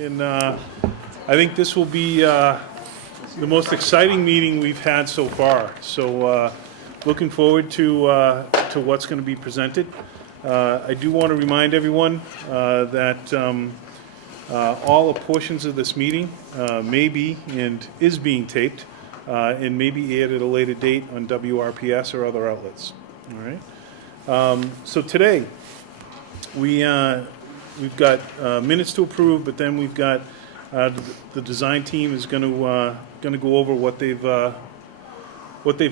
and I think this will be the most exciting meeting we've had so far. So looking forward to what's going to be presented. I do want to remind everyone that all portions of this meeting may be and is being taped and may be aired at a later date on WRPS or other outlets. All right. So today, we've got minutes to approve, but then we've got the design team is going to go over what they've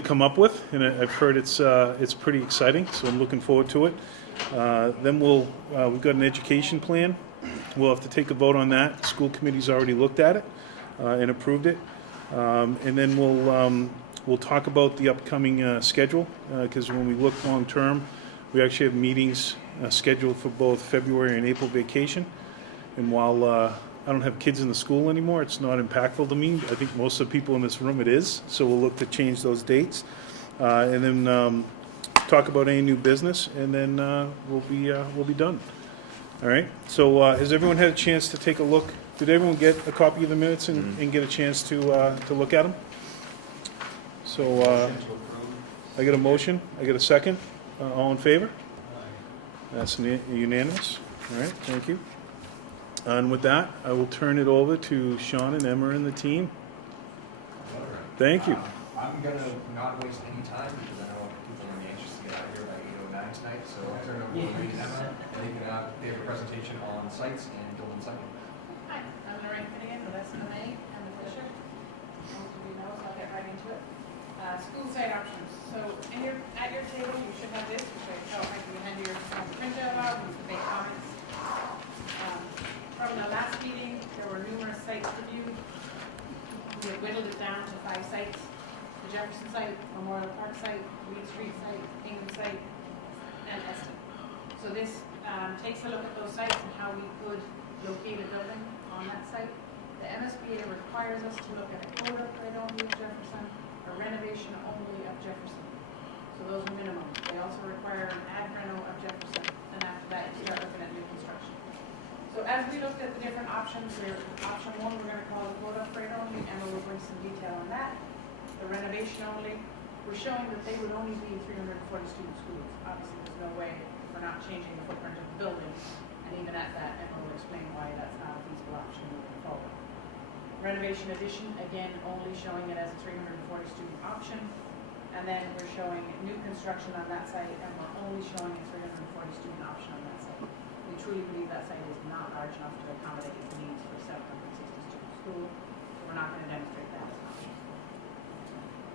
come up with, and I've heard it's pretty exciting. So I'm looking forward to it. Then we've got an education plan. We'll have to take a vote on that. The school committee's already looked at it and approved it, and then we'll talk about the upcoming schedule, because when we look long term, we actually have meetings scheduled for both February and April vacation. And while I don't have kids in the school anymore, it's not impactful to me. I think most of the people in this room it is. So we'll look to change those dates, and then talk about any new business, and then we'll be done. All right. So has everyone had a chance to take a look? Did everyone get a copy of the minutes and get a chance to look at them? So I get a motion. I get a second. All in favor? That's unanimous. All right. Thank you. And with that, I will turn it over to Sean and Emma and the team. Thank you. I'm going to not waste any time because I know people are going to be anxious to get out of here by 8:09 tonight. So I'll turn it over to Lee and Emma, and they have a presentation on sites and building something. Hi, I'm Lorraine Finnegan with SMA and the Fisher. Most of you know, so I'll get right into it. School site options. So at your table, you should have this, which I felt like you hand your printout out and you can make comments. From the last meeting, there were numerous sites reviewed. We had whittled it down to 5 sites. The Jefferson site, Memorial Park site, Reed Street site, Hingham site, and Eston. So this takes a look at those sites and how we could locate a building on that site. The MSBA requires us to look at a code upgrade only of Jefferson, a renovation only of Jefferson. So those are minimum. They also require an ad reno of Jefferson, and after that you start looking at new construction. So as we looked at the different options, option 1 we're going to call the code upgrade only, and we'll bring some detail on that. The renovation only, we're showing that they would only be 340 student schools. Obviously there's no way we're not changing the footprint of the building, and even at that, Emma will explain why that's not a feasible option moving forward. Renovation addition, again, only showing it as a 340 student option, and then we're showing new construction on that site, and we're only showing a 340 student option on that site. We truly believe that site is not large enough to accommodate the needs for a 760 student school, so we're not going to demonstrate that as an option.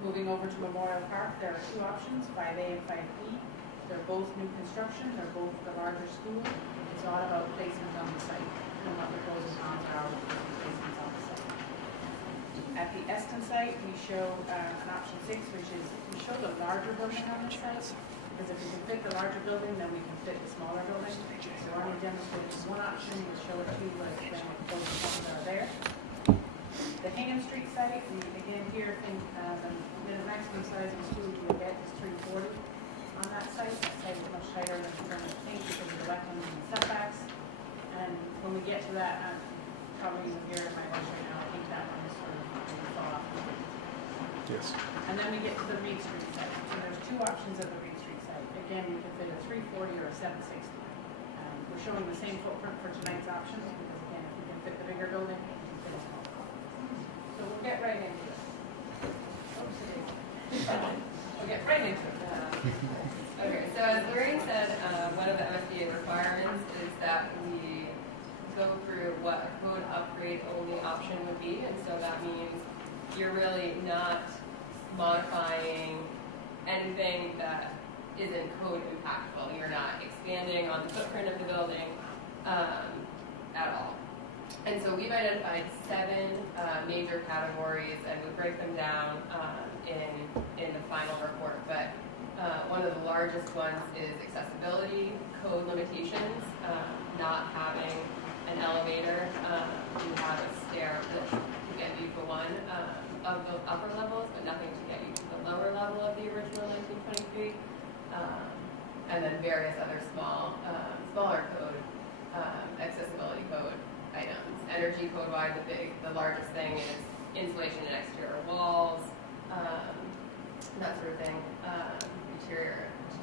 Moving over to Memorial Park, there are 2 options, 5A and 5B. They're both new construction, they're both the larger school. It's all about placement on the site and what the pros and cons are with the placements on the site. At the Eston site, we show an option 6, which is we show the larger building on this site, because if we can fit the larger building, then we can fit the smaller building. So I only demonstrated one option, we'll show it to you, but explain what the pros and cons are there. The Hingham Street site, we again here think the maximum size of the school you will get is 340 on that site. That site is much tighter than the current think because of the wetlands and the setbacks. And when we get to that, probably even here in my lunch right now, I think that one is sort of going to fall off. Yes. And then we get to the Reed Street site. So there's 2 options at the Reed Street site. Again, you can fit a 340 or a 760. We're showing the same footprint for tonight's options because again, if we can fit the bigger building, we can fit a smaller building. So we'll get right into it. We'll get right into it. Okay, so as Lorraine said, one of the MSBA requirements is that we go through what a code upgrade only option would be, and so that means you're really not modifying anything that isn't code impactful. You're not expanding on the footprint of the building at all. And so we've identified 7 major categories, and we break them down in the final report. But one of the largest ones is accessibility, code limitations, not having an elevator. You have a stair to get you to one of the upper levels, but nothing to get you to the lower level of the original 1923. And then various other smaller code, accessibility code items. Energy code-wide, the largest thing is insulation and exterior walls, that sort of thing.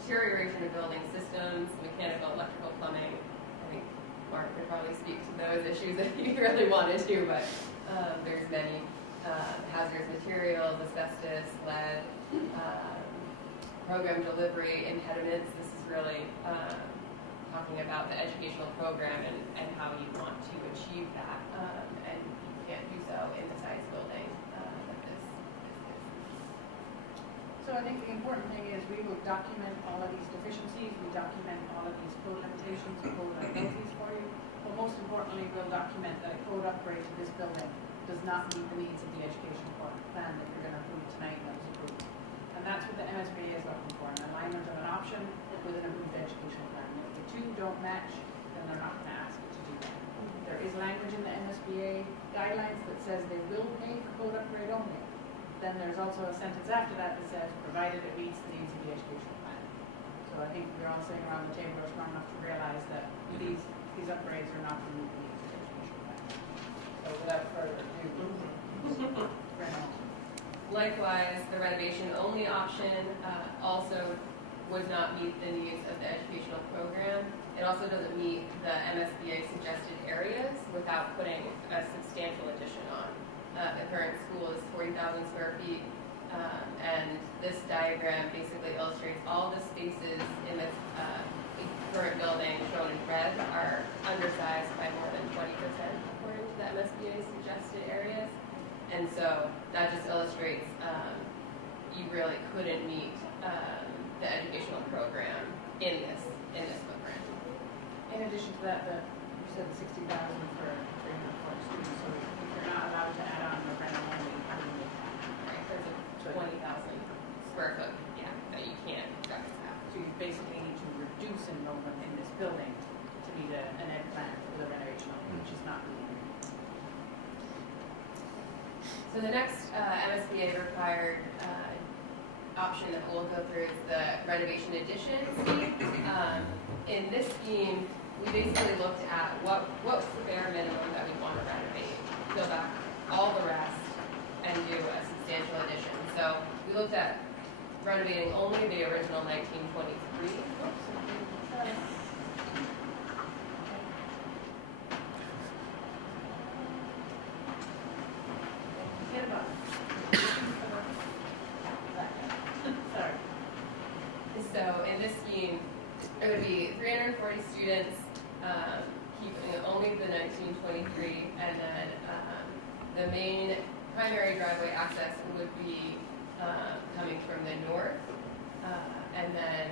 Deterioration of building systems, mechanical, electrical, plumbing. I think Mark could probably speak to those issues if he really wanted to, but there's many hazardous materials, asbestos, lead, program delivery, impediments. This is really talking about the educational program and how you want to achieve that, and you can't do so in the size building that this is. So I think the important thing is we will document all of these deficiencies, we document all of these code limitations, code liabilities for you, but most importantly, we'll document that a code upgrade to this building does not meet the needs of the educational plan that you're going to approve tonight that was approved. And that's what the MSBA is looking for, an alignment of an option with an approved educational plan. If the two don't match, then they're not going to ask you to do that. There is language in the MSBA guidelines that says they will pay for code upgrade only. Then there's also a sentence after that that says, provided it meets the needs of the educational plan. So I think we're all sitting around the table are strong enough to realize that these upgrades are not going to meet the needs of the educational plan. So without further ado, Brenna. Likewise, the renovation-only option also would not meet the needs of the educational program. It also doesn't meet the MSBA suggested areas without putting a substantial addition on. The current school is 40,000 square feet, and this diagram basically illustrates all the spaces in the current building shown in red are undersized by more than 20% according to the MSBA suggested areas. And so that just illustrates you really couldn't meet the educational program in this footprint. In addition to that, you said 60,000 for 340 students, so if you're not allowed to add on the Brenna only, how do you make that? Right, there's a 20,000 square foot gap that you can't have. So you basically need to reduce enrollment in this building to meet an ed plan for the renovation, which is not being. So the next MSBA required option that we'll go through is the renovation addition scheme. In this scheme, we basically looked at what's the bare minimum that we want to renovate, peel back all the rest, and do a substantial addition. So we looked at renovating only the original 1923. Get a button. Sorry. So in this scheme, it would be 340 students, keeping only the 1923, and then the main primary driveway access would be coming from the north, and then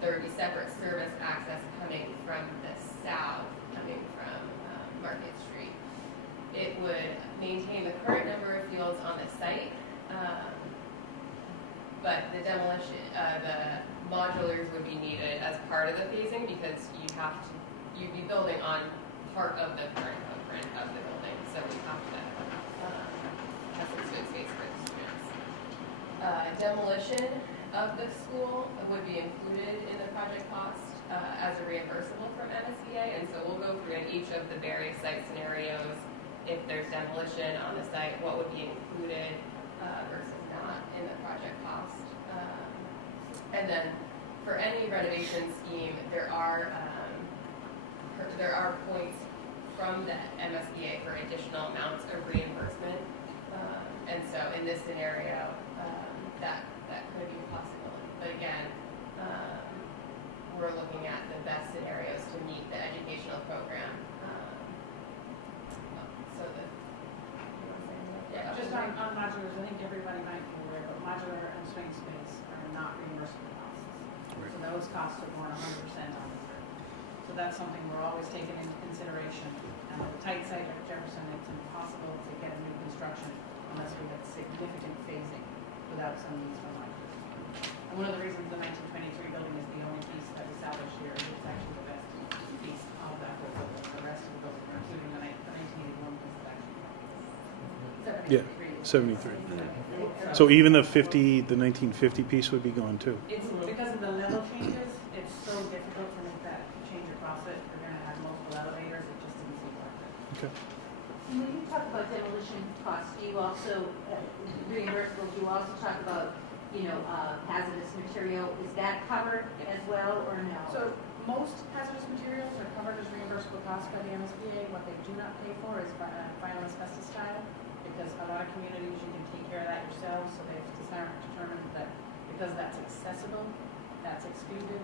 there would be separate service access coming from the south, coming from Market Street. It would maintain the current number of fields on the site, but the demolition, the modulars would be needed as part of the phasing because you'd be building on part of the current footprint of the building, so we have to have some good space for the students. Demolition of the school would be included in the project cost as a reimbursable from MSBA, and so we'll go through in each of the various site scenarios. If there's demolition on the site, what would be included versus not in the project cost. And then for any renovation scheme, there are points from the MSBA for additional amounts of reimbursement. And so in this scenario, that could be a possibility. But again, we're looking at the best scenarios to meet the educational program. Just on modulars, I think everybody might be aware, but modular and swing space are not reimbursable costs. Right. So those costs are borne 100% on the grid. So that's something we're always taking into consideration. And at a tight site like Jefferson, it's impossible to get a new construction unless we get significant phasing without some needs for modulars. And one of the reasons the 1923 building is the only piece that we salvaged here is it's actually the best piece of that whole building. The rest of the building, including the 1981 piece, is actually Yeah, 73. So even the 1950 piece would be gone too. It's because of the level changes, it's so difficult to make that change across it. We're gonna have multiple elevators, it just didn't seem worth it. Okay. costs, do you also, reimbursable, do you also talk about, hazardous material? Is that covered as well, or no? So most hazardous materials are covered as reimbursable costs by the MSBA. What they do not pay for is final asbestos tile, because a lot of communities, you can take care of that yourselves, so they've determined that because that's accessible, that's excluded.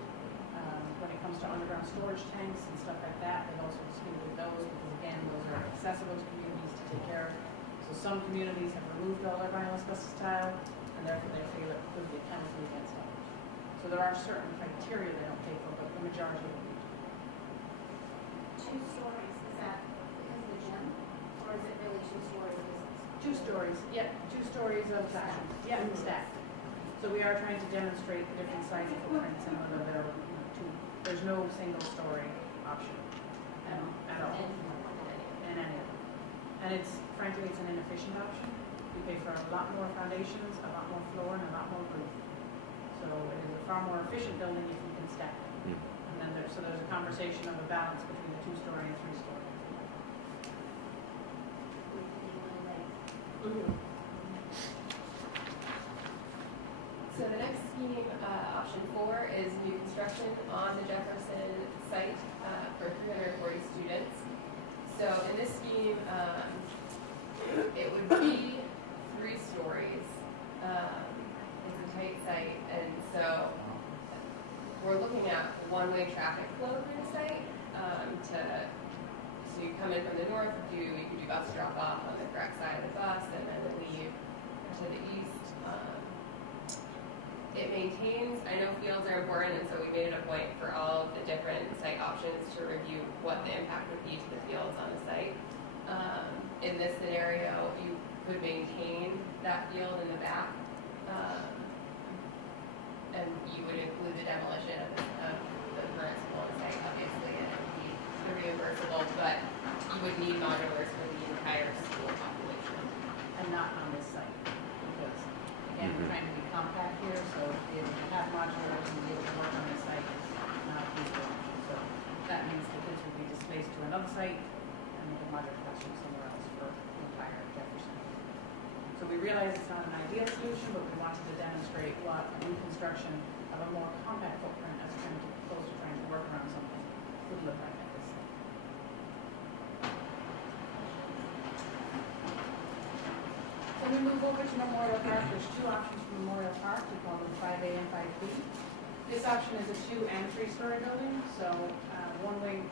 When it comes to underground storage tanks and stuff like that, they've also excluded those, because again, those are accessible to communities to take care of. So some communities have removed all their vinyl asbestos tile, and therefore they feel it could be a penalty against others. So there are certain criteria they don't pay for, but the majority of them do. 2 stories, is that because of the gym? Or is it really 2 stories of business? 2 stories, yep, 2 stories of classrooms, yeah, stacked. So we are trying to demonstrate the different size footprints and whether they're, there's no single story option at all. And any of them. And it's, frankly, it's an inefficient option. You pay for a lot more foundations, a lot more floor, and a lot more roof. So it is a far more efficient building if you can stack them. And then there's a conversation of a balance between the 2-story and 3-story. So the next scheme, option 4, is new construction on the Jefferson site for 340 students. So in this scheme, it would be 3 stories. It's a tight site, and so we're looking at one-way traffic flow through the site. So you come in from the north, you could do bus drop off on the correct side of the bus, and then leave to the east. It maintains, I know fields are important, and so we made it a point for all of the different site options to review what the impact would be to the fields on the site. In this scenario, you could maintain that field in the back, and you would include the demolition of the current school site, obviously, and it would be reimbursable, but you would need modulars for the entire school population. And not on this site, because, again, we're trying to be compact here, so if you have modulars and be able to work on this site, it's not a feasible option. So that means the kids would be displaced to another site and make a modular classroom somewhere else for the entire Jefferson. So we realize it's not an ideal solution, but we wanted to demonstrate what a new construction of a more compact footprint as opposed to trying to work around something would look like at this site. When we move over to Memorial Park, there's 2 options for Memorial Park. We call them 5A and 5B. This option is a 2- and 3-story building, so one wing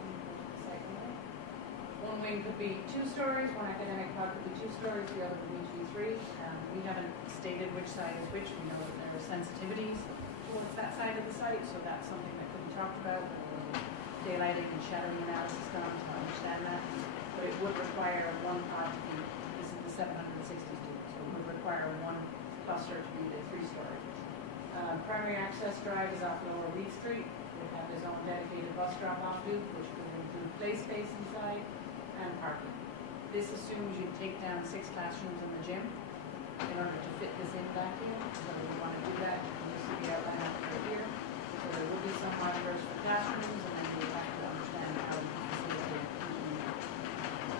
could be 2 stories, one academic pod could be 2 stories, the other would need to be 3. We haven't stated which side is which. We know that there are sensitivities towards that side of the site, so that's something that could be talked about. Daylighting and shadowing analysis done to understand that. But it would require one pod to be, this is the 760 students, so it would require one cluster to be the 3-story. Primary access drive is off Lower Reed Street. It would have its own dedicated bus drop-off loop, which could include play space inside and parking. This assumes you take down 6 classrooms in the gym in order to fit this in back here. So we want to do that, and this will be outlined right here. So there will be some modulars for classrooms, and then we have to understand how we can facilitate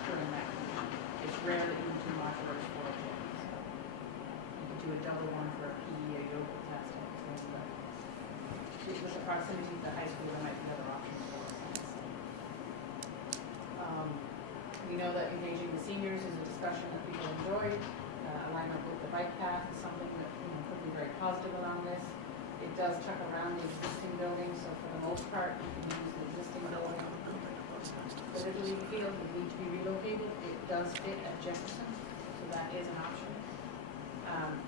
during that condition. It's rare that you can do modulars for a gym. So you could do a double one for a PE or yoga class type of thing, but with the proximity to the high school, there might be other options for us. We know that engaging the seniors is a discussion that people enjoy. Alignment with the bike path is something that could be very positive around this. It does tuck around the existing building, so for the most part, you can use the existing building. The Little League field would need to be relocated. It does fit at Jefferson, so that is an option.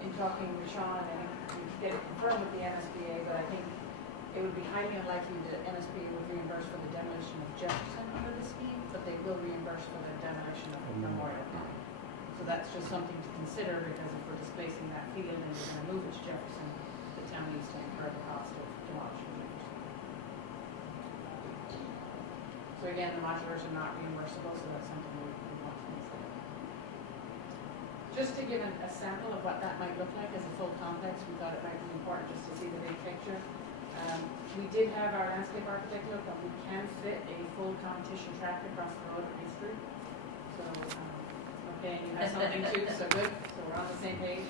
In talking with Sean, I think we could get it confirmed with the MSBA, but I think it would be highly unlikely that MSBA would reimburse for the demolition of Jefferson under the scheme, but they will reimburse for the demolition of Memorial Park. So that's just something to consider, because if we're displacing that field and we're going to move it to Jefferson, the town needs to incur the cost of demolishing Jefferson. So again, the modulars are not reimbursable, so that's something we want to consider. Just to give a sample of what that might look like as a full complex, we thought it might be important just to see the big picture. We did have our landscape architect look, but we can fit a full competition track across the road at Reed Street. So Okay, you have something too, so good, so we're on the same page.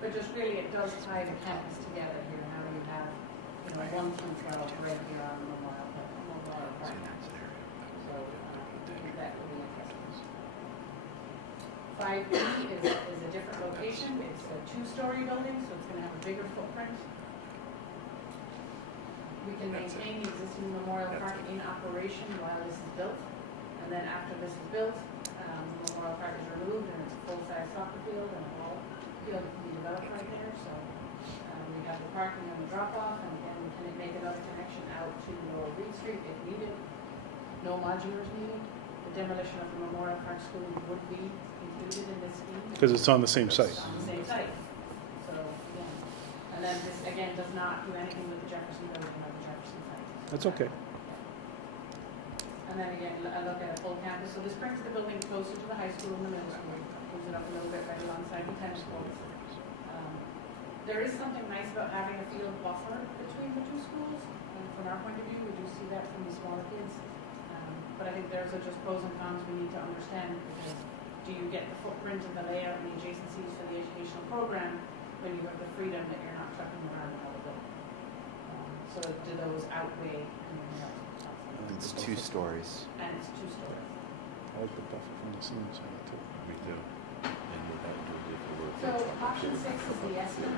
But just really, it does tie the campus together here, now you have, you know, 1 through 12 right here on Memorial Park. So, I think that will be interesting. 5E is a different location, it's a 2-story building, so it's gonna have a bigger footprint. We can maintain the existing Memorial Park in operation while this is built, and then after this is built, the Memorial Park is removed and it's a full-size soccer field and a ball field that can be developed right there, so we have the parking and the drop-off, and again, we can make another connection out to Lower Reed Street if needed. No modulars needed. The demolition of the Memorial Park School would be included in this scheme. Because it's on the same site. It's on the same site. So, again, and then this, again, does not do anything with the Jefferson Building or the Jefferson site. That's okay. And then again, I look at a full campus, so this brings the building closer to the high school and the middle school, moves it up a little bit right alongside the tennis courts. There is something nice about having a field buffer between the 2 schools, and from our point of view, we do see that from the smaller kids. But I think there's just pros and cons we need to understand, because do you get the footprint and the layout and the adjacencies for the educational program when you have the freedom that you're not trucking around another building? So do those outweigh anything else? It's 2 stories. And it's 2 stories. I like the buffer from the senior center too. Me too. And would that do it if it were? So option 6 is the estimate.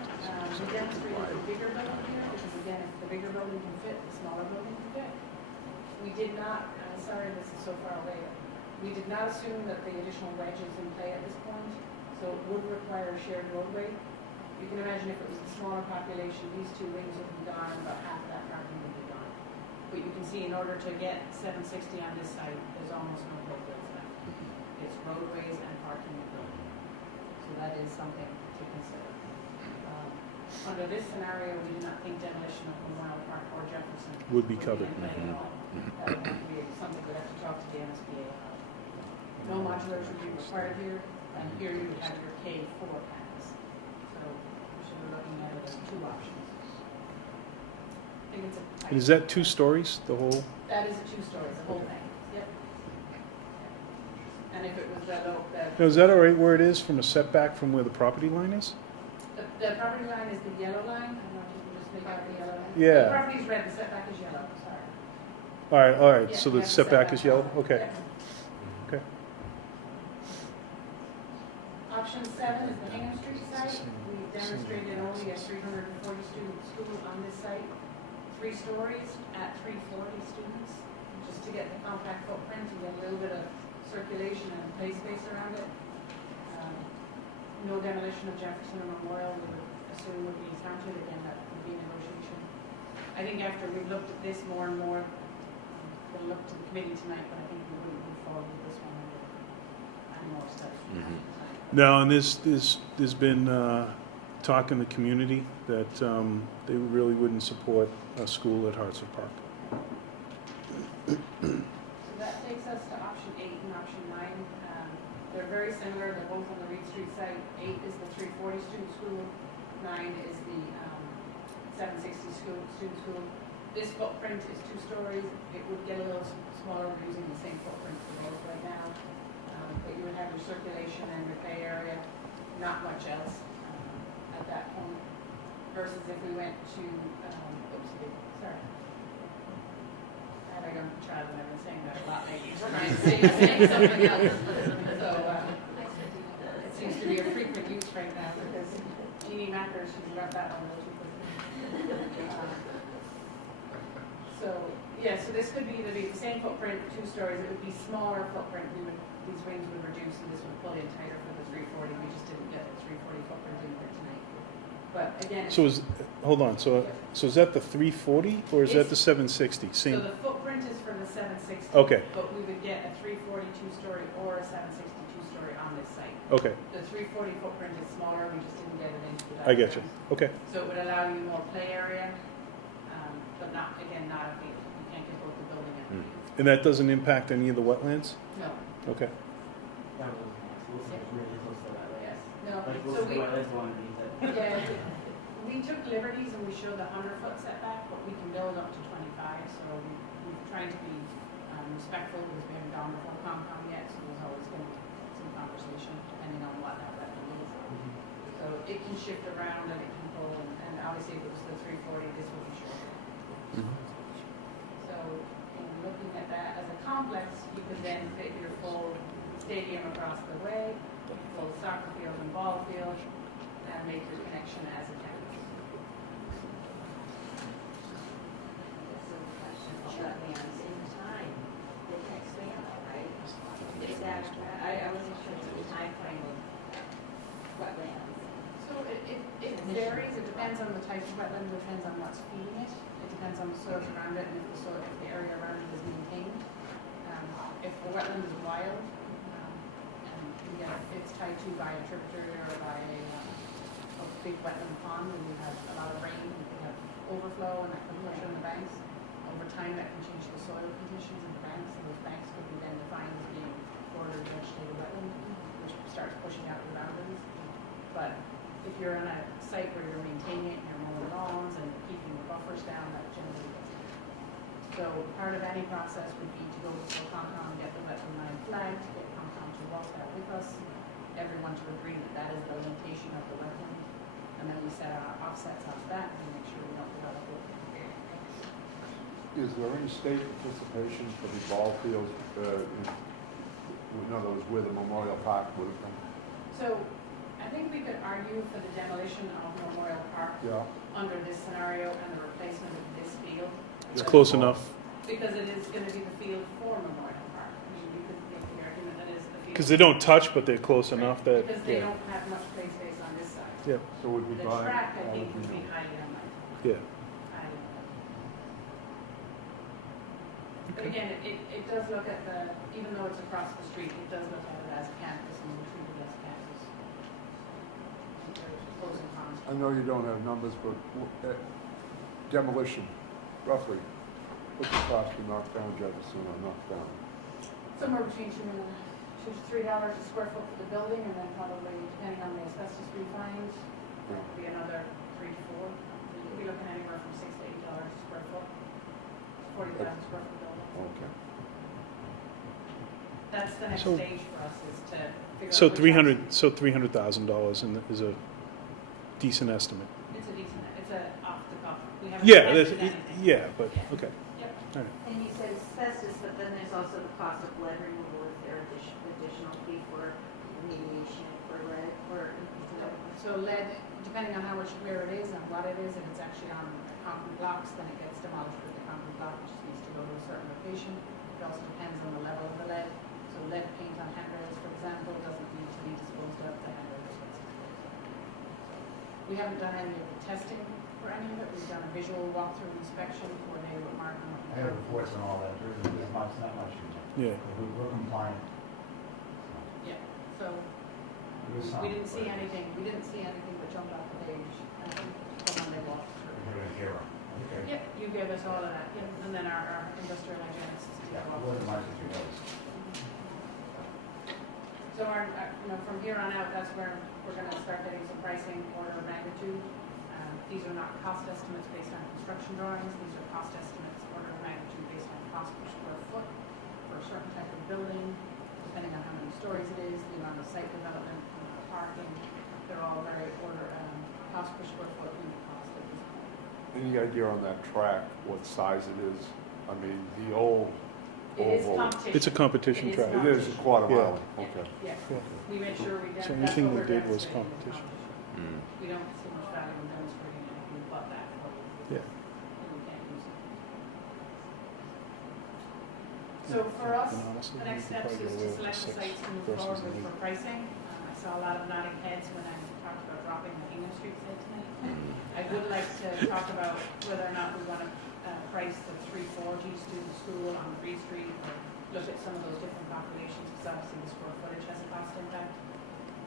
We demonstrated the bigger building here, because again, if the bigger building can fit, the smaller building can fit. We did not, sorry this is so far away, we did not assume that the additional wedge is in play at this point, so it would require a shared roadway. You can imagine if it was a smaller population, these 2 wings would be gone, about half of that parking would be gone. But you can see in order to get 760 on this site, there's almost no roadways left. It's roadways and parking and building. So that is something to consider. Under this scenario, we do not think demolition of Memorial Park or Jefferson Would be covered. in play at all. That would be something we'd have to talk to the MSBA about. No modulars would be required here, and here you would have your K4 campus. So we should be looking at it as 2 options. I think it's a. And is that 2 stories, the whole? That is a 2-story, the whole thing. Yep. And if it was that low, Now, is that all right where it is from a setback from where the property line is? the property line is the yellow line. I don't know if you can just make out the yellow line. Yeah. The property's red, the setback is yellow, sorry. All right, Yeah, so we the have setback is yellow? Okay, Yeah. okay. Option 7 is the Hingham Street site. We demonstrated only a 340 student school on this site, 3 stories at 340 students, just to get the compact footprint and get a little bit of circulation and play space around it. No demolition of Jefferson or Memorial, we would assume would be counted. Again, that would be a negotiation. I think after we've looked at this more and more, we'll look to the committee tonight, but I think we wouldn't move forward with this one until any more steps. No, and there's been talk in the community that they really wouldn't support a school at Hartford Park. So that takes us to option 8 and option 9. They're very similar. They're both on the Reed Street site. 8 is the 340 student school. 9 is the 760 student school. This footprint is 2 stories. It would get a little smaller using the same footprint for both right now. But you would have your circulation and your play area, not much else at that point. Versus if we went to, sorry. I don't try them, I've been saying that a lot lately. We're trying to say something else. So, it seems to be a frequent use right now because Jeannie Mackers, she's got that one really quickly. So, yeah, so this could be either be the same footprint, 2 stories. It would be smaller footprint. These wings would reduce and this would pull in tighter for the 340. We just didn't get the 340 footprint in there tonight. But again. So hold on, so is that the 340 or is that the 760? So Same, the footprint is for the 760. Okay. But we would get a 340 2-story or a 760 2-story on this site. okay, The 340 footprint is smaller, we just didn't get it into the I get you, diagram. okay. So it would allow you more play area, but not, again, not a field. You can't get both the building and the field. And that doesn't impact any of the wetlands? No, Okay, That was nice. Wilson's really close to that. yes, no. Like So Wilson we, Wetlands one being that. yeah, we took liberties and we showed the 100-foot setback, but we can build up to 25, so we're trying to be respectful because we haven't gone before Concom yet, so there's always going to be some conversation, depending on what that wetland is. So it can shift around and it can pull, and obviously if it was the 340, this would be shorter. So in looking at that as a complex, you could then fit your full stadium across the way, full soccer field and ball field, and make your connection as a campus. That's a question of wetlands in time, they can expand, right? Is that, I wasn't sure of the timeframe of wetlands. So it varies, it depends on the type of wetland, it depends on what's feeding it, it depends on the soils around it, and if the soil, if the area around it is maintained. If the wetland is wild, and it's tied to by a tributary or by a big wetland pond, and you have a lot of rain, you can have overflow, and that can push on the banks. Over time, that can change the soil conditions in the banks, and those banks could be then defined as being bordered vegetated wetland, which starts pushing out the boundaries. But if you're on a site where you're maintaining it, and you're mowing lawns and keeping the buffers down, that generally gets it. So part of any process would be to go to the Concom, get the wetland line flagged, get Concom to walk that with us, everyone to agree that that is the limitation of the wetland, and then we set our offsets off that and make sure we don't develop it. Is there any state participation for the ball fields, in other words, where the Memorial Park would have been? So I think we could argue for the demolition of Memorial Park Yeah. under this scenario and the replacement of this field. It's close enough, Because it is going to be the field for Memorial Park. I mean, you could make the argument that is the field. because they don't touch, but they're close enough that, Because they yeah, don't have much play space on this side. yeah, So would we The buy? track, I think, would be highly unlikely. yeah. Highly unlikely. But again, it does look at the, even though it's across the street, it does look at it as a campus and we treat it as a campus. There's pros and cons. I know you don't have numbers, but demolition, roughly, what's the cost to knock down Jefferson or knock down? Somewhere between $2 to $3 a square foot for the building, and then probably, depending on the asbestos refines, that would be another 3 to 4. You could be looking anywhere from $6 to $8 a square foot, 40,000 square foot building. Okay. That's the next So- stage for us, is to figure out. So which $300,000 is a decent estimate. It's a decent, it's a off the cuff. We haven't Yeah, tested that's, anything. yeah, but, okay. Yep. All right. And you said asbestos, but then there's also the cost of lead removal. Is there additional fee for remediation for lead or? So lead, depending on how much, where it is and what it is, if it's actually on concrete blocks, then it gets demolished with the concrete block, which just needs to go to a certain location. It also depends on the level of the lead. So lead paint on handrails, for example, doesn't need to be disposed of, the handrail just gets disposed of. We haven't done any of the testing for any of it. We've done a visual walkthrough inspection coordinated with Mark and I have reports on all that, there's not much in Yeah. there. We're compliant. Yeah, so There is some, we didn't see but anything that jumped off the page, from when they walked through. we're gonna hear 'em. Okay. Yep, you gave us all of that, yep, and then our industrial hygienists. Yeah, it wasn't much that you noticed. So from here on out, that's where we're gonna start getting some pricing, order of magnitude. These are not cost estimates based on construction drawings, these are cost estimates, order of magnitude based on cost per square foot for a certain type of building, depending on how many stories it is, the amount of site development, parking, they're all very cost per square foot unit cost at this point. Any idea on that track, what size it is? I mean, the old It is oval. competition. It's a competition It is track. It is a quarter Yeah. mile, okay. Yeah, Yeah. we made sure we did. So That's anything what they we're did was demonstrating, is competition. We don't see much value in demonstrating anything but that. Yeah. And we can't use it. So for us, And honestly, the next we could steps probably is get to away with select the 6 sites to move versus forward with the for pricing. I saw a lot of nodding heads when I talked about dropping the Hingham Street site tonight. I would like to talk about whether or not we want to price the 340 student school on Reed Street, or look at some of those different populations, because obviously the square footage has a cost impact.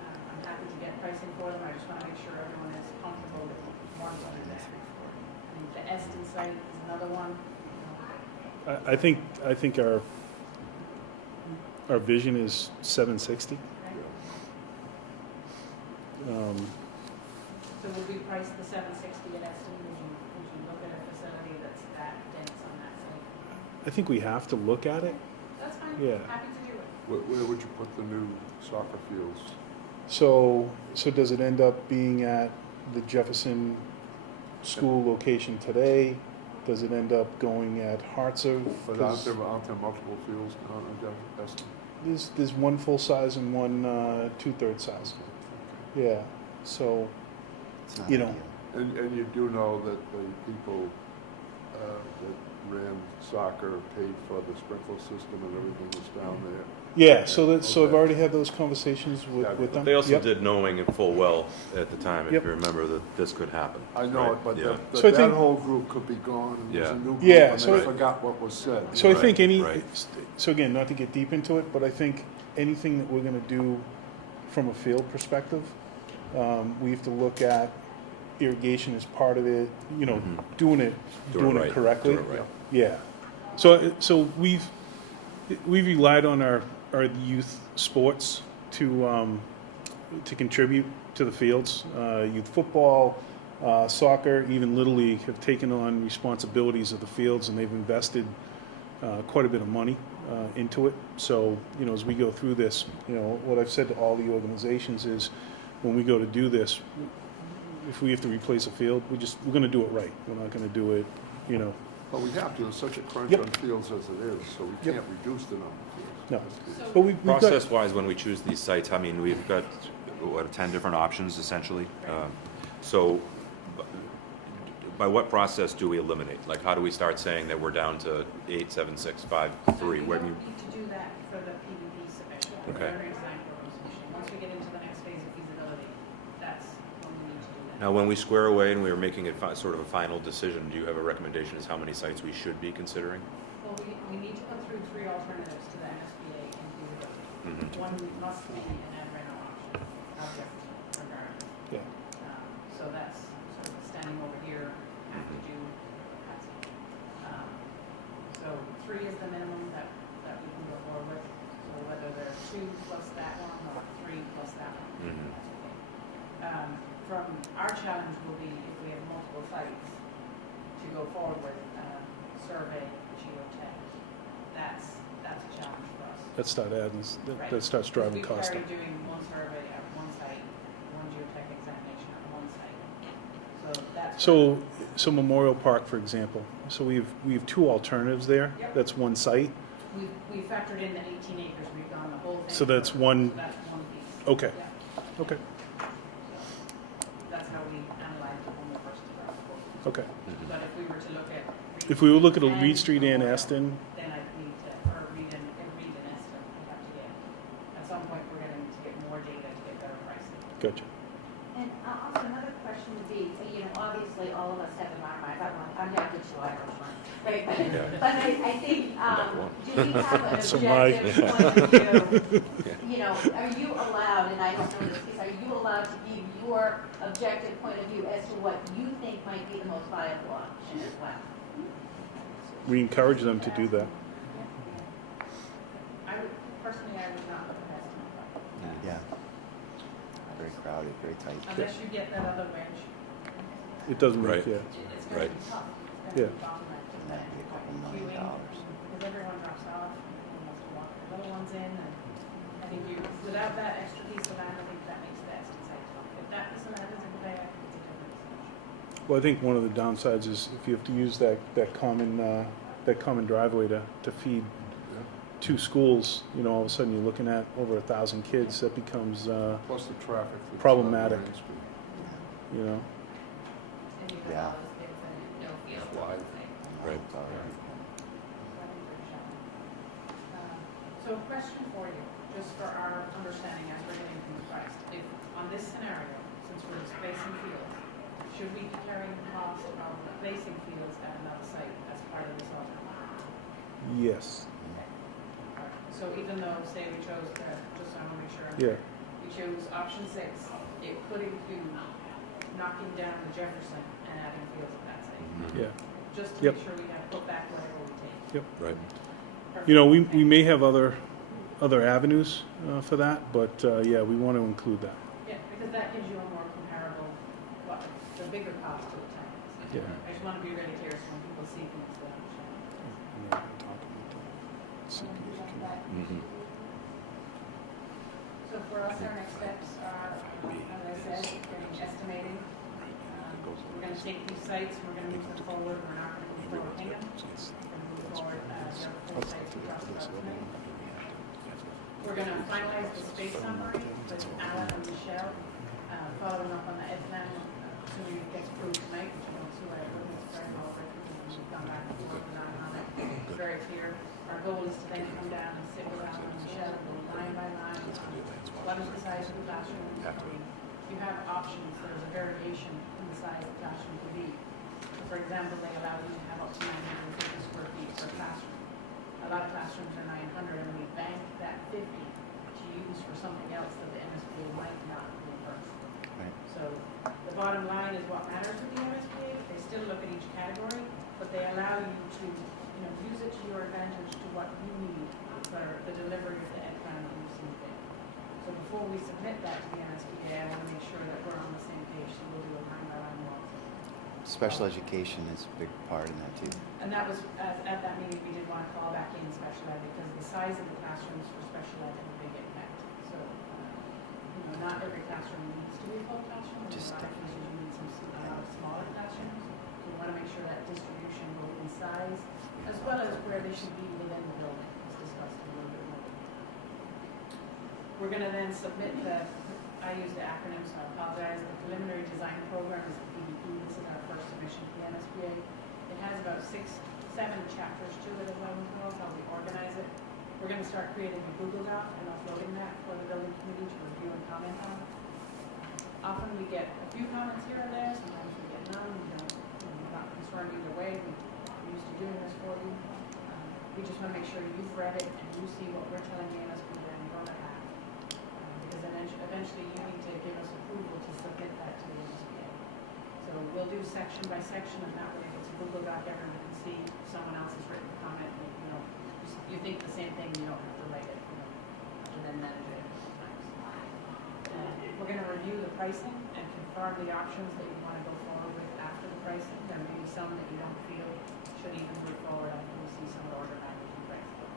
I'm happy to get pricing for them, I just want to make sure everyone is comfortable with one under that. I think the Eston site is another one. I think our vision is 760. So would we price the 760 at Eston? Would you look at a facility that's that dense on that site? I think we have to look at it. That's fine. Yeah. Happy to do it. Where would you put the new soccer fields? So does it end up being at the Jefferson School location today? Does it end up going at Hartser? But aren't there multiple fields on Eston? There's one full size and one 2/3 size. Yeah, so, It's not You know. ideal. And you do know that the people that ran soccer paid for the sprinkler system and everything that's down there. yeah, so I've Okay. already had those conversations Yeah, with them. But they also Yep. did knowing it full well at the time, if Yep. you remember, that this could happen. I know right? it, but Yeah. that So I that think- whole group could be gone, and there's a Yeah. new group, Yeah, and so they I- forgot what was said. So I Right, think right. so again, not to get deep into it, but I think anything that we're gonna do from a field perspective, we have to look at irrigation as part of it, you know, Mhm. doing it right, correctly. do it right. Yeah. So we've relied on our youth sports to contribute to the fields. Youth football, soccer, even Little League have taken on responsibilities of the fields, and they've invested quite a bit of money into it. So, you know, as we go through this, you know, what I've said to all the organizations is, when we go to do this, if we have to replace a field, we're going to do it right. We're not going to do it, you know. But we have to, there's such a crunch Yep. on fields as it is, so we Yep. can't reduce the number of fields. No. So- But we've got, Process-wise, when we choose these sites, I mean, we've got, 10 different options essentially. So b- by what process do we eliminate? Like, how do we start saying that we're down to 8, 7, 6, 5, 3? So you When don't you, need to do that for the PVP submission, the Okay. preliminary design program submission. Once we get into the next phase of feasibility, that's when we need to do that. now, when we square away and we are making it sort of a final decision, do you have a recommendation as how many sites we should be considering? Well, we need to come through 3 alternatives to the MSBA and feasibility. Mhm. One must be an ad reno option, out there, regardless. yeah. So that's sort of standing over here, have to do, has to. So 3 is the minimum that we can go forward with. So whether they're 2 plus that one or 3 plus that one, Mhm. that's okay. From our challenge will be if we have multiple sites to go forward with, survey, geotech. That's a challenge for us. That Right. that starts driving We've cost up. started doing one survey at one site, one geotech examination at one site. So that's. So Memorial Park, for example, so we have 2 alternatives there. Yep. That's one site. We factored in the 18 acres, we've done the whole thing. So that's for- one- That's one piece. Okay. Yeah. Okay. So that's how we analyzed it when we first did our proposal. Okay. But if we were to look at. If we were looking at And Reed Street and Memorial, Aston, Then I'd need to, or Reed and Aston, I'd have to get, at some point, we're gonna need to get more data to get better pricing. gotcha. And also another question would be, you know, obviously all of us have in our mind, I'm down to 2 items, right? Yeah. But I think, do we have an So my- objective point of view? You know, are you allowed, and I don't know this piece, are you allowed to give your objective point of view as to what you think might be the most viable option as well? We encourage them to do that. I would, personally, I would not look at Aston, Yeah. Very crowded, very tight. unless you get that other wedge. It doesn't make, Right. yeah. It's gonna Right. be tough. It's Yeah. gonna be bottlenecked to that Might be a couple point. $1 million. Queuing, because everyone drops off, and everyone wants to walk their little ones in, and I think without that extra piece of land, I think that makes the Aston site tough. If that isn't there, I think it's a different discussion. Well, I think one of the downsides is if you have to use that common driveway to feed Yeah. 2 schools, you know, all of a sudden you're looking at over 1,000 kids. That becomes, Plus the traffic. that's Problematic. on Main Street. you know. And you Yeah. have all those kids and no field. Why? Right. It's all right. So a question for you, just for our understanding as we're getting things priced. If, on this scenario, since we're displacing fields, should we be carrying the cost of replacing fields at another site as part of this offer? Yes. So even though, say we chose the, just so I want to make sure, I'm Yeah. clear, we chose option 6, it could include knocking down the Jefferson and adding fields at that site, Yeah. just to Yep. make sure we have put back whatever we take. Right. You know, we may have other avenues for that, but yeah, we want to include that. Yeah, because that gives you a more comparable, what, the bigger cost to the town. Yeah. I just want to be really clear so when people see things, they understand. Mhm. So for us, our next steps are, as I said, getting estimating. We're gonna take these sites, we're gonna move them forward, we're not gonna move forward Hingham. We're gonna move forward, there are 4 sites we talked about tonight. We're gonna finalize the space summary with Alan and Michelle, following up on the ed plan, assuming it gets approved tonight, which I don't see why it wouldn't, it's very well written, and we've gone back and forth on it. It's very clear. Our goal is to then come down and sit with Alan and Michelle, go line by line, what is the size of the classroom? You have options, there's a variation in the size the classroom can be. So for example, they allow you to have up to 950 square feet per classroom. A lot of classrooms are 900, and we bank that 50 to use for something else that the MSBA might not reimburse. Right. So the bottom line is what matters with the MSBA. They still look at each category, but they allow you to, use it to your advantage to what you need for the delivery of the ed plan that you've seen there. So before we submit that to the MSBA, I want to make sure that we're on the same page, so we'll do a line-by-line walk. Special education is a big part in that too. And that was, at that meeting, we did want to call back in special ed because the size of the classrooms for special ed have a big impact. So, not every classroom needs to be a full classroom. There's a lot of cases you need a lot of smaller classrooms. So we want to make sure that distribution both in size as well as where they should be within the building is discussed a little bit more. We're going to then submit I use the acronym, so I apologize. The preliminary design program is the PDP. This is our first submission to the MSBA. It has about 6-7 chapters to it, as I was told, how we organize it. We're going to start creating a Google Doc and uploading that for the building committee to review and comment on. Often we get a few comments here and there. Sometimes we get none. We're not concerned either way. We're used to doing this for you. We just want to make sure you've read it and you see what we're telling the MSBA and you're going to have. Because eventually you need to give us approval to submit that to the MSBA. So we'll do section by section, and that way if it's a Google Doc, everyone can see someone else has written a comment, and you think the same thing, you don't have to write it, and then manage it sometimes. We're going to review the pricing and confirm the options that you want to go forward with after the pricing. There may be some that you don't feel should even move forward after we see some of the order magnitude pricing.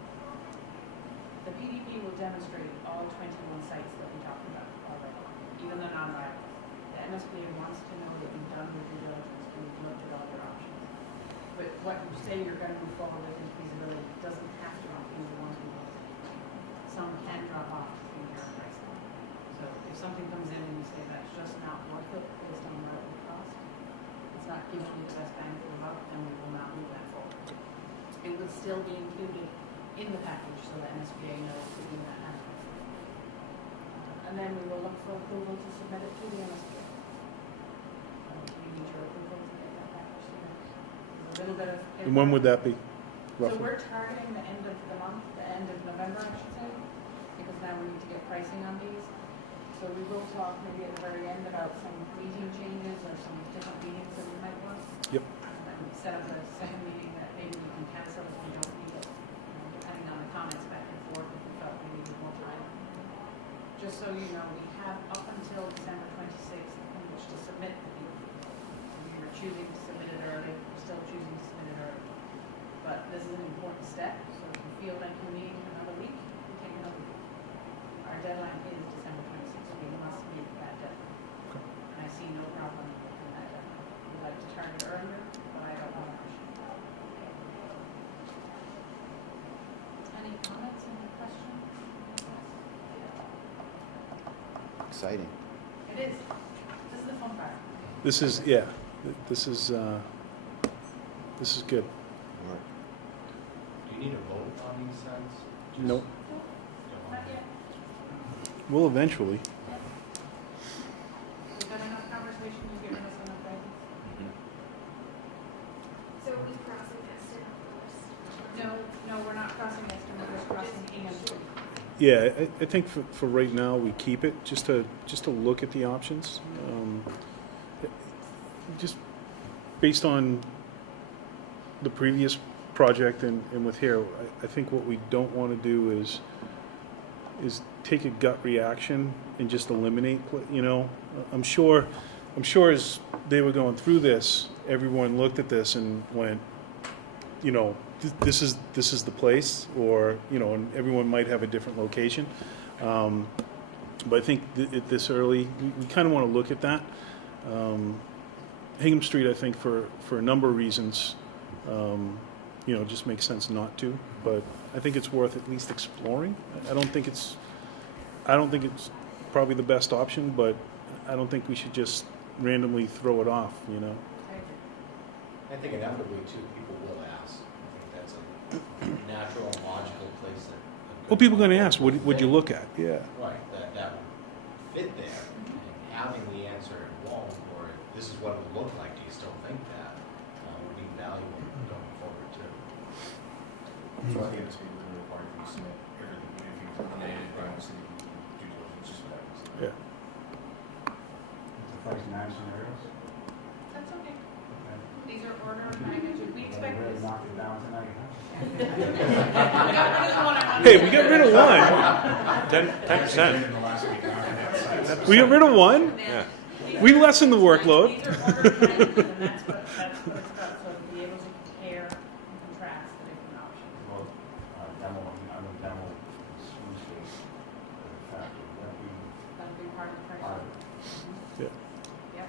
The PDP will demonstrate all 21 sites that we talked about already, even the non-viable. The MSBA wants to know that you've done your due diligence and you've looked at all your options. But what you say you're going to move forward with in feasibility doesn't have to be the ones we looked at. Some can drop off in your pricing. So if something comes in and you say that's just not worth it based on what it would cost, it's not giving you the best bang for the buck, then we will not move that forward. It would still be included in the package so that MSBA knows to do that happens. And then we will look for approval to submit it to the MSBA. We need your approval to get that package submitted. There's a little bit of. And when would that be, So roughly? we're targeting the end of the month, the end of November, I should say, because now we need to get pricing on these. So we will talk maybe at the very end about some meeting changes or some different meetings that we might want. Yep. And set up a second meeting that maybe we can cancel if we don't need it, depending on the comments back and forth, if we felt we needed more time. Just so you know, we have up until December 26th in which to submit the PDP. We were choosing to submit it early, we're still choosing to submit it early. But this is an important step, so if you feel like you need another week, we take another week. Our deadline is December 26th, we must meet that deadline. And I see no problem in that deadline. We'd like to target earlier, but I don't want to push it. Any comments, any questions? Exciting. It is. This is the fun part. This is, yeah, this is good. Work. Do you need a vote on these sites? Nope, Not yet. we'll eventually. We've had enough conversation, you've given us enough guidance. So are we crossing Eston first? No, we're not crossing Exton, we're just crossing Hingham Street. Yeah, I think for right now, we keep it, just to look at the options. Just based on the previous project and with here, I think what we don't want to do is take a gut reaction and just eliminate, I'm sure as they were going through this, everyone looked at this and went, this is the place, or and everyone might have a different location. But I think at this early, we kind of want to look at that. Hingham Street, I think for a number of reasons, it just makes sense not to. But I think it's worth at least exploring. I don't think it's probably the best option, but I don't think we should just randomly throw it off, I think inevitably too, people will ask. I think that's a natural and logical place that. Well, people are going to ask, what'd you look at? Yeah. Right, that would fit there, and having the answer involved, or this is what it would look like, do you still think that, would be valuable going forward too. So I think it's people who are required to submit everything, if you eliminated, right, so you can do diligence, just what happens. Yeah. It's a first 9 scenarios. That's okay. Okay. These are order of magnitude. We Well, expect they really this. knocked it down tonight, huh? Hey, we got rid of one. 10%. In the last week, We got rid of one. Yeah. We lessen the workload. These are order of magnitude, and that's what it's about, so to be able to compare and contrast the different options. Well, demo swing space, factor, that'd be That'll be part of the price. part of it. Yeah. Yep.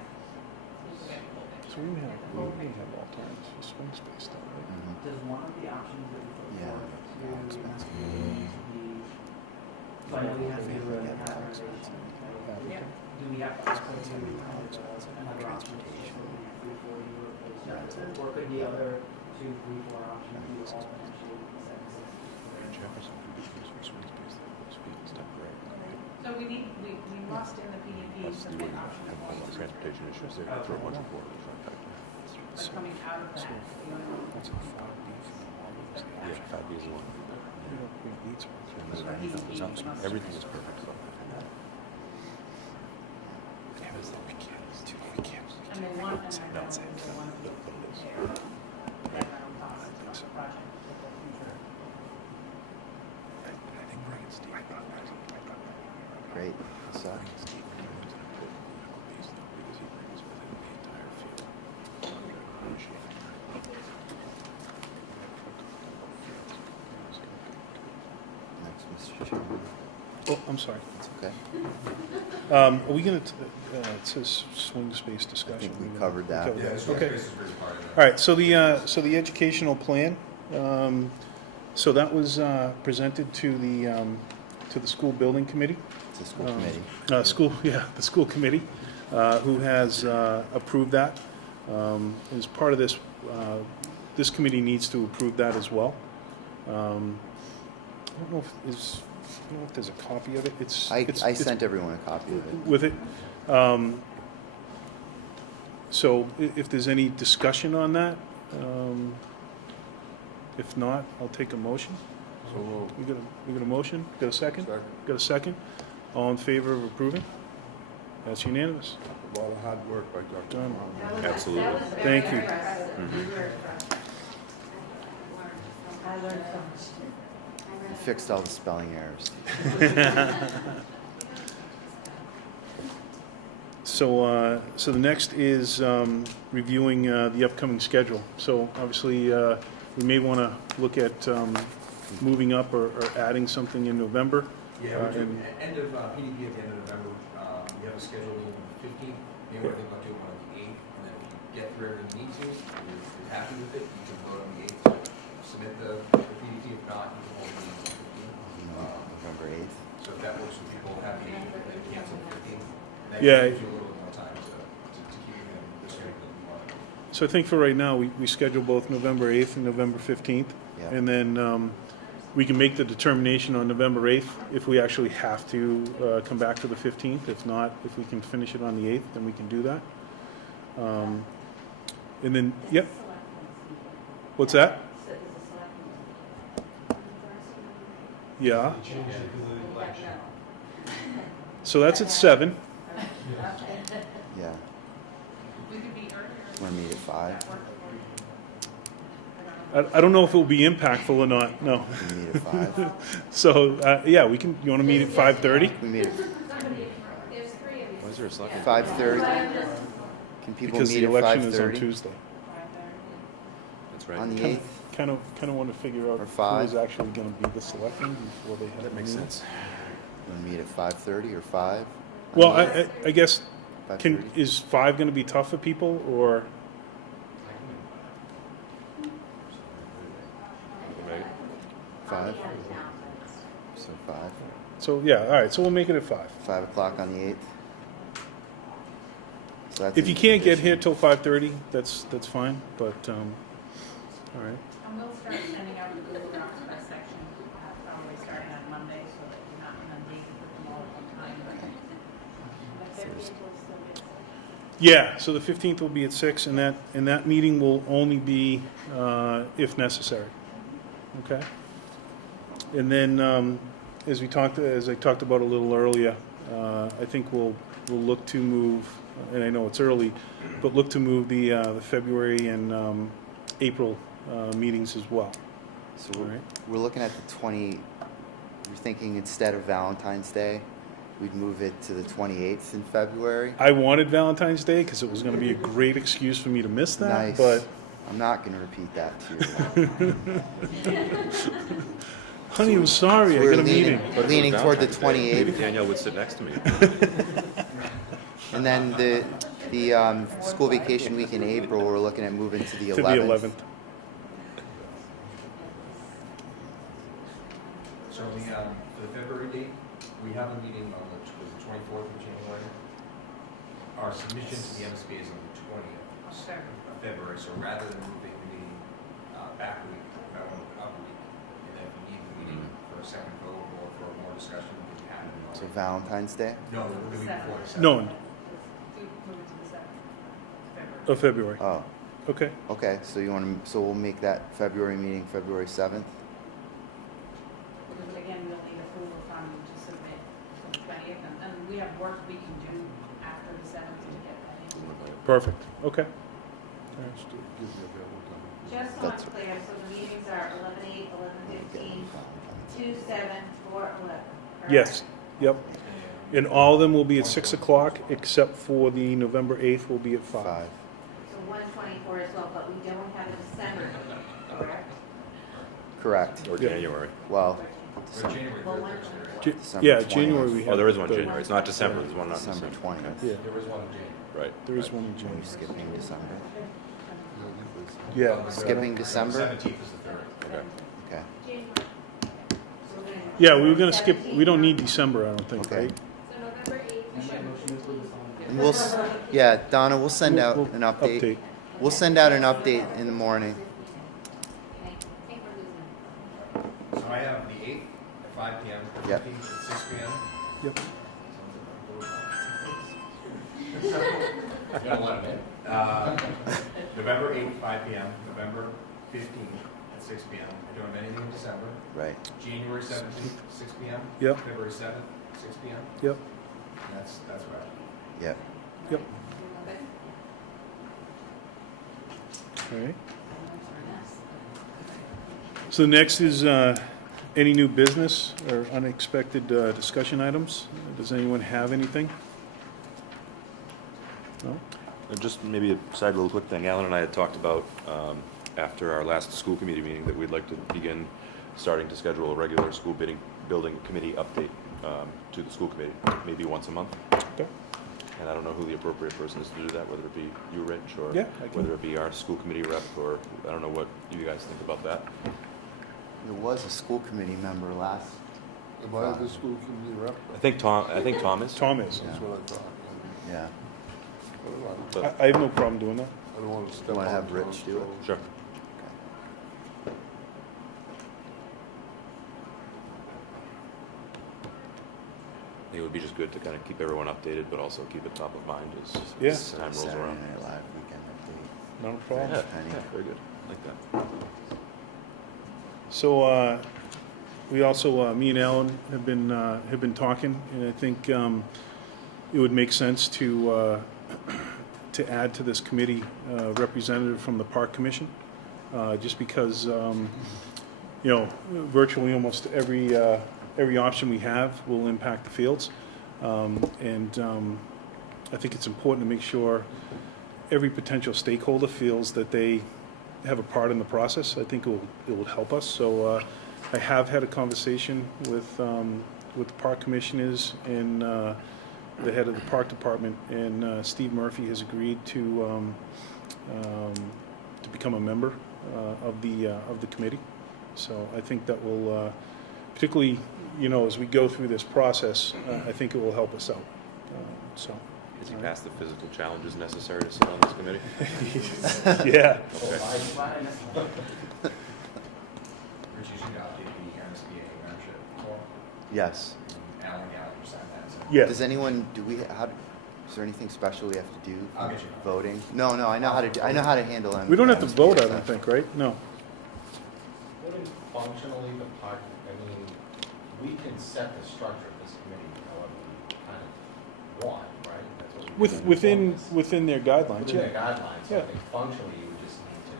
So we may have alternatives for swing space, though, right? Mhm. Does one of the options that we put Yeah, forward to how expensive. be, so I know we have to do a Yeah, how renovation. Yep. Do we have to also do another option? Or could the other 2, 3, 4 options be all potentially So we must in the PDP submit option points. Transportation issues, they throw a bunch of water. But coming out of that, the only one. Yeah, 5B is the one. Everything is perfect. And they want, and I know they want to be able to compare background costs of the project with the future. Great. So, next, Mr. Chairman. Oh, I'm sorry. It's okay. Are we going to, it says swing space I discussion. think we covered that. Yeah, this Okay. is really part of that. All right, so the educational plan, so that was presented to the school building committee. It's a school committee. The school committee, who has approved that. As part of this, this committee needs to approve that as well. I don't know if there's a copy of it. I sent everyone a copy of it. With it. So if there's any discussion on that, if not, I'll take a motion. So moved. We got a motion? Got a second? Second. Got a second? All in favor of approving? That's unanimous. A lot of hard work by Dr. Done. Conlon. Absolutely. Thank you. I learned so much. We fixed all the spelling errors. So the next is reviewing the upcoming schedule. So obviously, we may want to look at moving up or adding something in November. Yeah, we do. and- End of PDP at the end of November, we have a scheduled meeting on the 15th. Maybe we'll think about doing one on the 8th, and then if you get through everything you need to, and you're happy with it, you can vote on the 8th to submit the PDP. If not, you can hold the meeting on the 15th. November 8th. So if that works for people, have the 8th, and then cancel the 15th. That Yeah. gives you a little bit more time to keep it in the schedule that you want. So I think for right now, we schedule both November 8th and November 15th. Yeah. And then we can make the determination on November 8th if we actually have to come back to the 15th. If not, if we can finish it on the 8th, then we can do that. And then, yep. What's that? Yeah. So that's at 7. Yeah. We could be earlier. Want to meet at 5? I don't know if it will be impactful or not, no. We meet at 5. So, yeah, we can, you want to meet at 5:30? We meet at There's 3 of you. Was there a second? 5:30. Can people Because meet the at election is on 5:30 Tuesday. That's right. on the 8th? Kind of want to figure out Or who 5. is actually going to be the selectmen before they have. That makes the meeting. sense. You want to meet at 5:30 or 5? Well, I guess, 5:30? is 5 going to be tough for people, or? Right? 5? So 5. So, yeah, all right, so we'll make it at 5. 5 o'clock on the 8th. So that's If an you can't get here addition. till 5:30, that's fine, but, all right. And we'll start sending out the Google Docs by section, probably starting on Monday, so that you're not inundated with them all at one time. But the 30th will still be. Yeah, so the 15th will be at 6, and that meeting will only be if necessary. Okay? And then, as I talked about a little earlier, I think we'll look to move, and I know it's early, but look to move the February and April meetings as well. So All right. we're looking at the 20, you're thinking instead of Valentine's Day, we'd move it to the 28th in February? I wanted Valentine's Day because it was going to be a great excuse for me to miss that, Nice. but I'm not going to repeat that to you. honey, I'm sorry, I We're got a meeting. We're leaning toward the Valentine's Day, Maybe 28th. Danielle would sit next to me. And then the school vacation week in April, we're looking at moving to the 11th. To the 11th. So for the February date, we have a meeting on the 24th of January. Our submission to the MSBA is on the 20th of February, so rather than moving the meeting back a week, I want it up a week. And then if we need the meeting for a second vote or for more discussion, we can have it. So Valentine's Day? No, the week before. the No, 7th. Move it to the 7th of February. Oh, Okay. okay. So you want to, so we'll make that February meeting February 7th? Because again, we'll need approval from you to submit for the 20th, and we have work we can do after the 7th to get that in. Perfect. Okay. Just to give me available time. Just so That's- I'm clear, so the meetings are 11:08, 11:15, 2/7, 4/11. correct? Yes. Yep. And all of them will be at 6 o'clock, except for the November 8th will be at 5. 5. So 1/24 as well, but we don't have a December meeting, correct? Correct. Or Yeah. January. Well, Or December, January Well, 3rd, one- there's there. Ja- December Yeah, 20th. January we have. Oh, there is one the- January. It's not December, there's one not December December. 20th. Yeah, There was one in January. Right. there is one in Are we January. skipping December? Yeah. Skipping December? 17th is the 3rd. Okay. Okay. January. So we're gonna- Yeah, we were going to skip, we don't need December, I don't think, Okay. right? So November 8th, you And should. my motion is to this on. And yeah, Donna, we'll send out We'll an update. update. We'll send out an update in the morning. I think we're losing. So I have the 8th at 5 PM, the Yep. 15th at 6 PM. Yep. You gotta let 'em in. November 8th, 5 PM, November 15th at 6 PM. I don't have anything in December. Right. January 17th, 6 PM. Yep. February 7th, 6 PM. Yep. And that's what I Yep. Yep. All right. So next is any new business or unexpected discussion items? Does anyone have anything? No? And just maybe a side little quick thing, Alan and I had talked about, after our last school committee meeting, that we'd like to begin starting to schedule a regular school building committee update to the school committee, maybe once a month. Okay. And I don't know who the appropriate person is to do that, whether it be you, Rich, or Yeah, I can. whether it be our school committee rep, or I don't know what you guys think about that. There was a school committee member last. Am I the school committee rep? I think Tom is. Tom is. That's what I thought. Yeah. I don't want- But- I have no problem doing that. I don't want to step You on wanna have Tom's Rich do it? toes. Sure. It would be just good to kind of keep everyone updated, but also keep it top of mind Yeah. as time rolls Saturday around. Night Live weekend update. Not a Yeah, problem. yeah, very good, like that. So we also, me and Alan have been talking, and I think it would make sense to add to this committee representative from the Park Commission, just because virtually almost every option we have will impact the fields, and I think it's important to make sure every potential stakeholder feels that they have a part in the process. I think it will help us. So I have had a conversation with with the park commissioners and the head of the park department, and Steve Murphy has agreed to become a member of the committee. So I think that will, particularly, you know, as we go through this process, I think it will help us out. So. Has he passed the physical challenges necessary to sit on this committee? Yeah. Rich, you should update the MSBA membership form. Yes. Alan Gallagher signed that, so. Yeah. Does anyone, is there anything special we have to do? for I'll get you. Voting? No, I know how to, I know how to handle them. We don't have to vote, I don't think, right? No. Wouldn't functionally the park, I mean, we can set the structure of this committee however we kind of want, right? That's what we do. Within their guidelines, Within yeah. the guidelines, so Yeah. I think functionally you would just need to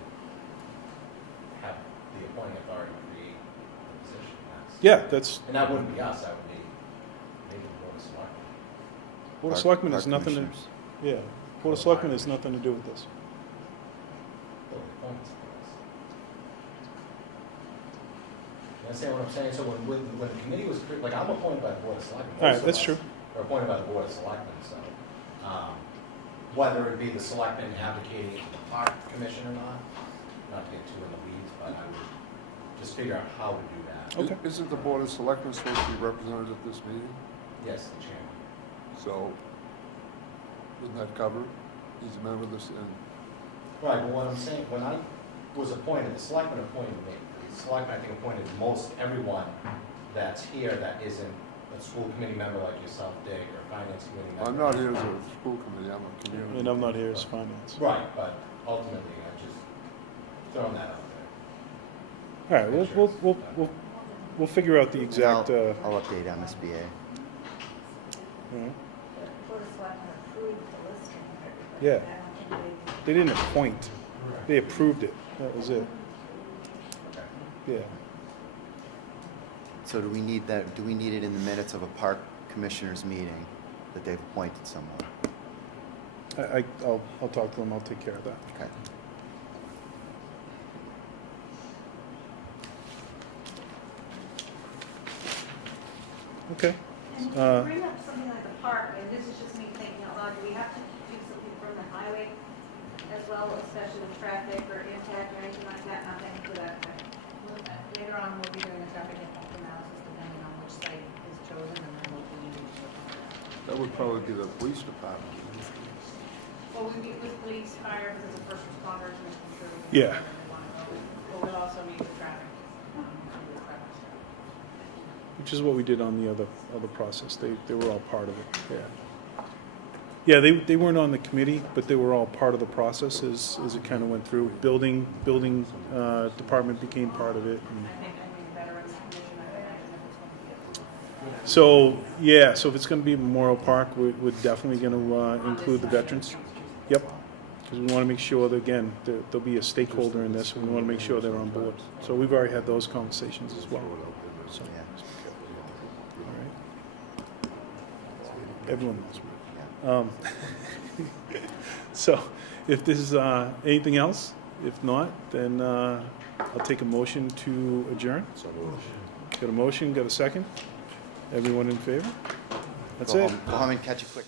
have the appointing authority create the position. Yeah, that's, And that wouldn't be us, that would be maybe the board of selectmen. Board of Park- Selectmen has park nothing to, commissioners. yeah, Board of Selectmen has nothing to do with this. Well, the appointments for us. You understand what I'm saying? So when the committee was, like, I'm appointed by the board of selectmen. All right, most of that's us true. Are appointed by the board of selectmen, so, whether it be the selectmen advocating for the park commission or not to get too in the weeds, but I would just figure out how to do that. Okay. Isn't the Board of Selectmen supposed to be represented at this meeting? Yes, the chairman. So, isn't that covered? He's a member of this, and Right, but what I'm saying, when I was appointed, the selectmen appointed me. The selectmen, I think, appointed most everyone that's here that isn't a school committee member like yourself, Dick, or finance committee member. I'm not here as a school committee, I'm a community. And I'm not here as finance. Right, but ultimately, I just throwing that out there. All right, we'll figure out the exact, I'll update MSBA. all right. The Board of Selectmen approved the listing of everybody. Yeah. I don't think They didn't appoint, they approved it, that was it, Okay. yeah. So do we need it in the minutes of a park commissioners meeting that they've appointed someone? I'll talk to them, I'll take care of that. Okay. Okay. And Uh, to bring up something like the park, and this is just me thinking out loud, do we have to do something from the highway as well, especially with traffic or impact or anything like that? Nothing to that effect. Later on, we'll be doing a traffic impact analysis depending on which site is chosen, and then we'll be using. That would probably be the police department. Well, we meet with police, fire, because it's a first responders, and making sure. Yeah. But we'll also meet with traffic, with traffic stuff. Which is what we did on the other process. They were all part of it, yeah. Yeah, they weren't on the committee, but they were all part of the process as it kind of went through. Building department became part of it. And I think veterans commission, I imagine if it's going to be. so, yeah, so if it's going to be Memorial Park, we're definitely going to include the veterans. Yep, because we want to make sure that, again, there'll be a stakeholder in this, and we want to make sure they're on board. So we've already had those conversations as well. So, Yeah. all right. Everyone knows. So, if there's anything else, if not, then I'll take a motion to adjourn. So moved. Got a motion, got a second? Everyone in favor? That's Go it. home and catch a quick.